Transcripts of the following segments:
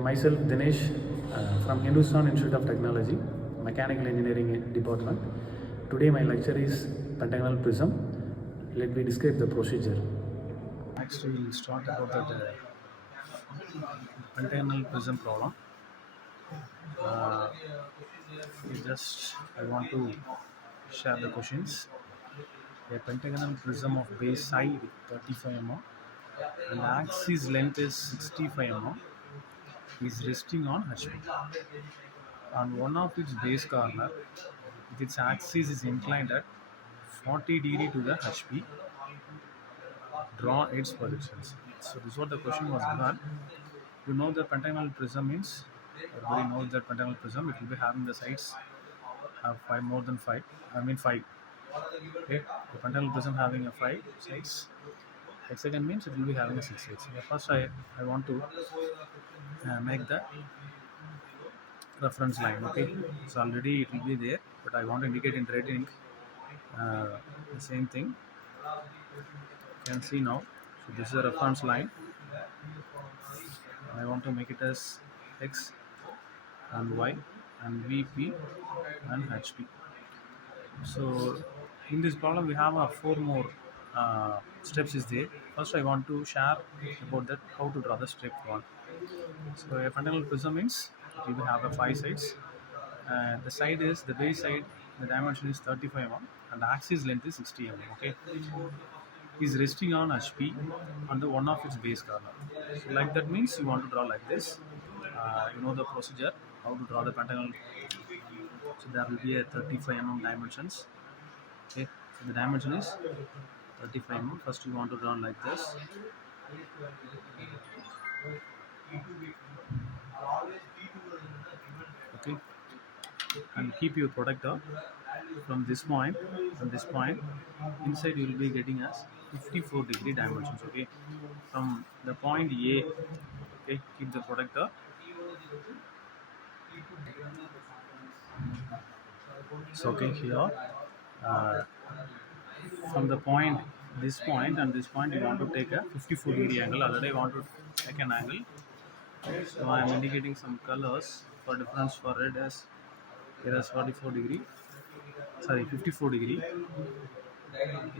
Myself Dinesh from Hindustan Institute of Technology, Mechanical Engineering Department. Today my lecture is Pentagonal Prism. Let me describe the procedure. Actually, we'll start about the Pentagonal Prism problem. I want to share the questions. A pentagonal prism of base side 35 mm and axis length is 65 mm is resting on HP. On one of its base corner, with its axis is inclined at 40 degree to the HP. Draw its projections. So this is what the question was given. You know the pentagonal prism means. Everybody knows that pentagonal prism. It will be having the sides have five more than five. I mean five. Okay. The pentagonal prism having a five sides. Hexagon means it will be having a six sides. First, I want to make the reference line. Okay, so already it will be there, but I want to indicate in red ink the same thing. You can see now. So this is a reference line. I want to make it as X and Y and VP and HP. So in this problem we have four more steps is there. First I want to share about that how to draw the step one. So a pentagonal prism means it will have a five sides. The side is the base side. The dimension is 35 mm and the axis length is 60 mm. Okay, is resting on HP on the one of its base corner. So like that means you want to draw like this. You know the procedure how to draw the pentagonal. So there will be a 35 mm dimensions. Okay, so the dimension is 35 mm. First you want to draw like this. Okay, and keep your protector from this point and this point. Inside you will be getting as 54 degree dimensions. Okay, from the point A. Okay, keep the protector. So okay, here from the point, this point and this point you want to take a 54 degree angle. Already I want to take an angle. So I am indicating some colors for difference. For red as here is 44 degree. Sorry, 54 degree.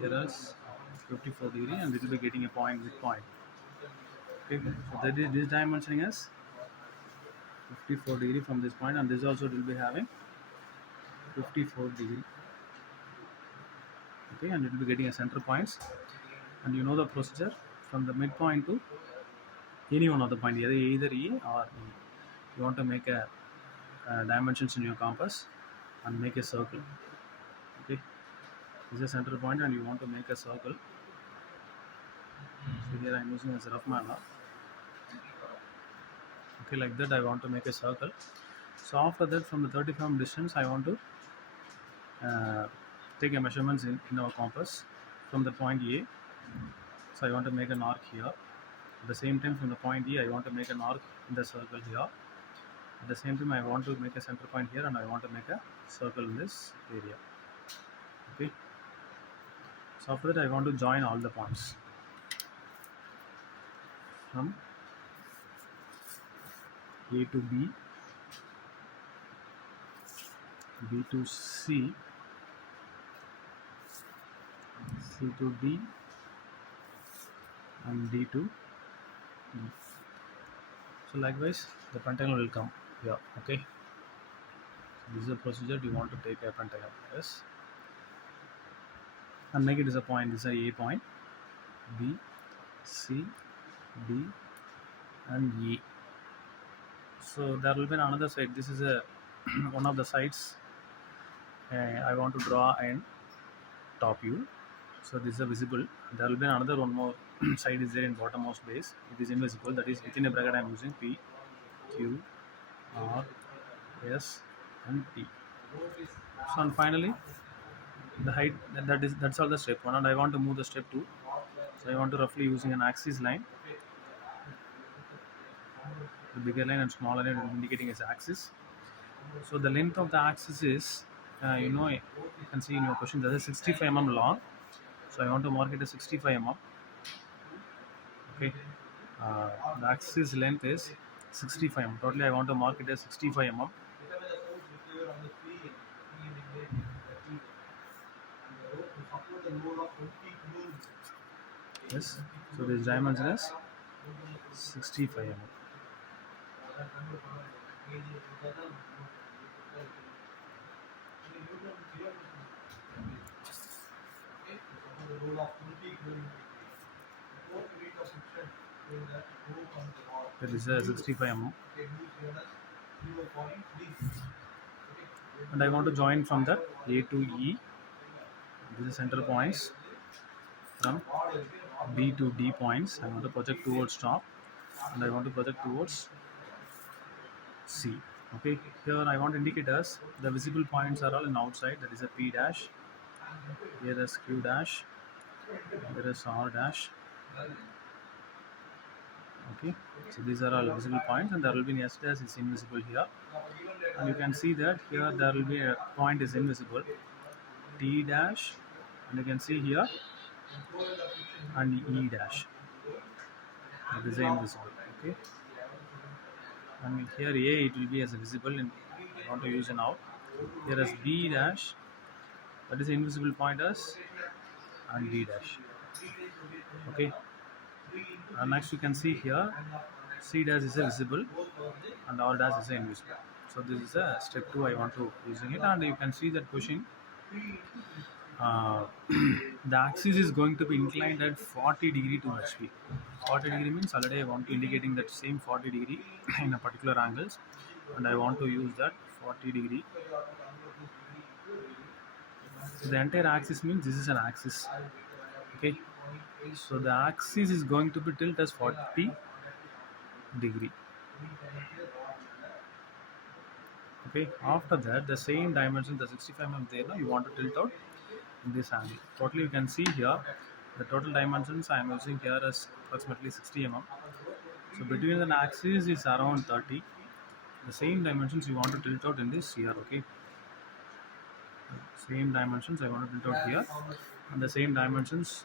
Here is 54 degree, and it will be getting a point with point. Okay, so that is this dimensioning is 54 degree from this point, and this also will be having 54 degree. Okay, and it will be getting a center points, and you know the procedure from the midpoint to any one of the point, either E or E. You want to make a dimensions in your compass and make a circle. Okay, this is a center point, and you want to make a circle. So here I am using as a rough manner. Okay, like that I want to make a circle. So after that, from the 35 distance, I want to take a measurements in our compass from the point A. So I want to make an arc here. At the same time, from the point E, I want to make an arc in the circle here. At the same time, I want to make a center point here, and I want to make a circle in this area. Okay. So after that, I want to join all the points from A to B, B to C, C to D, and D to E. So likewise, the pentagon will come here. Okay. So this is a procedure. You want to take a pentagon, yes, and make it as a point. This is a point, B, C, D, and E. So there will be another side. This is a one of the sides. I want to draw in top view. So this is a visible. There will be another one more side is there in bottommost base. It is invisible. That is within a bracket. I am using P, Q, R, S, and T. So and finally, the height that's all the step one. And I want to move the step two. So I want to roughly using an axis line. The bigger line and smaller line indicating its axis. So the length of the axis is, you can see in your question, that is 65 mm long. So I want to mark it as 65 mm. Okay, the axis length is 65 mm. Totally I want to mark it as 65 mm. Yes, so this dimension is 65 mm. That is a 65 mm. And I want to join from the A to E. This is central points. From B to D points, I want to project towards top, and I want to project towards C. Okay, here I want indicators. The visible points are all in outside. That is a P dash. Here is Q dash. Here is R dash. Okay, so these are all visible points, and there will be an S dash is invisible here. And you can see that here there will be a point is invisible. T dash, and you can see here, and E dash. That is invisible. Okay, and here A it will be as a visible, and I want to use an out. Here is B dash, that is invisible point as, and D dash. Okay, and next you can see here C dash is a visible and R dash is a invisible. So this is a step 2 I want to using it, and you can see that pushing uh, the axis is going to be inclined at 40 degree to HP. 40 degree means already I want to indicating that same 40 degree in a particular angles, and I want to use that 40 degree. So the entire axis means this is an axis. Okay, so the axis is going to be tilt as 40 degree. Okay, after that the same dimension, the 65 mm there, now you want to tilt out in this angle. Totally you can see here the total dimensions I am using here is approximately 60 mm. So between the axis is around 30. The same dimensions you want to tilt out in this here. Okay, same dimensions I want to tilt out here, and the same dimensions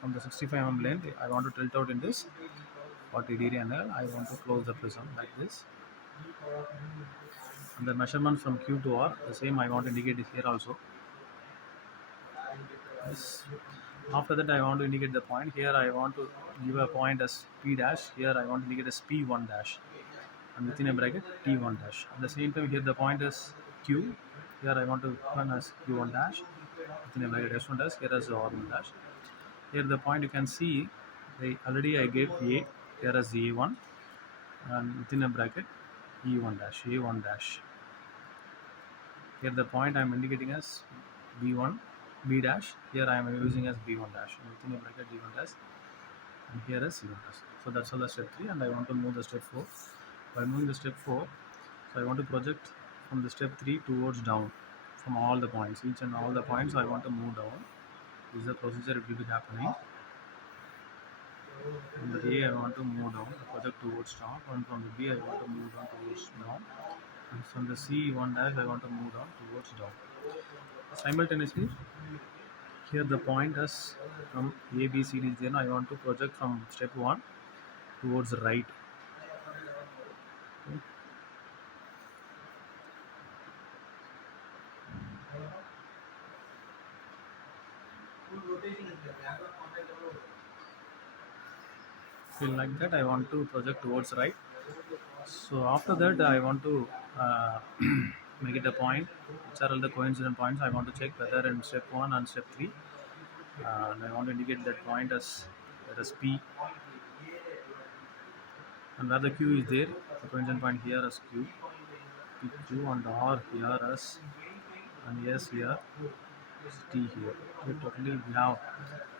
from the 65 mm length I want to tilt out in this 40 degree angle. I want to close the prism like this, and the measurement from Q to R, the same I want to indicate it here also. Yes. After that I want to indicate the point. Here I want to give a point as P dash. Here I want to indicate as P1 dash, and within a bracket T1 dash. At the same time here the point is Q. Here I want to run as Q1 dash, within a bracket S1 dash. Here as R1 dash. Here the point you can see, already I gave A here as A1, and within a bracket E1 dash, A1 dash. Here the point I am indicating as B1, B dash. Here I am using as B1 dash, and within a bracket D1 dash, and here is C1 dash. So that's all the step 3, and I want to move the step 4. By moving the step 4, so I want to project from the step 3 towards down from all the points. Each and all the points I want to move down. This is the procedure it will be happening. From the A I want to move down, project towards top, and from the B I want to move down towards down, and from the C1 dash I want to move down towards down. Simultaneously, here the point is from A, B, C, D, then I want to project from step 1 towards right. Okay. Feel like that I want to project towards right. So after that I want to make it a point. Which are all the coincident points I want to check whether in step 1 and step 3, and I want to indicate that point as P, and where the Q is there, the coincident point here as Q, PQ, and R here as, and S here, T here. So totally we have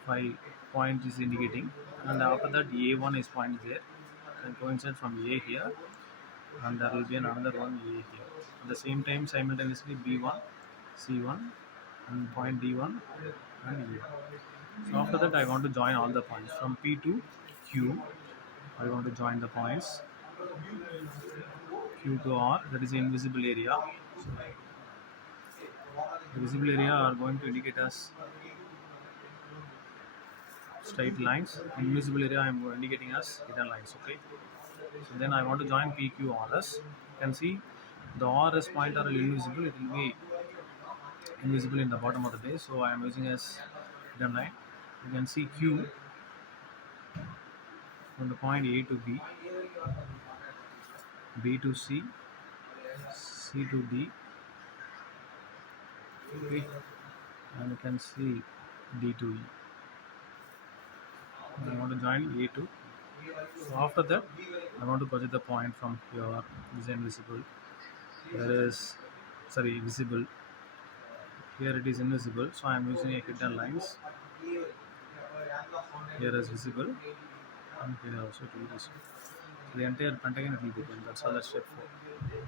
5 points is indicating, and after that A1 is point there, and coincide from A here, and there will be another one A here. At the same time simultaneously B1, C1, and point D1 and E1. So after that I want to join all the points from P to Q. I want to join the points Q to R, that is the invisible area. So the visible area are going to indicate as straight lines. Invisible area I am indicating as hidden lines. Okay. So then I want to join PQRS. You can see the RS pointer will invisible. It will be invisible in the bottom of the base. So I am using as hidden line. You can see Q from the point A to B, B to C, C to D, okay, and you can see D to E. I want to join A to. So after that, I want to project the point from here. Is invisible. There is, sorry, visible. Here it is invisible. So I am using a hidden lines. Here is visible, and here also it will be visible. So the entire pentagon will become. That's all. That's step 4.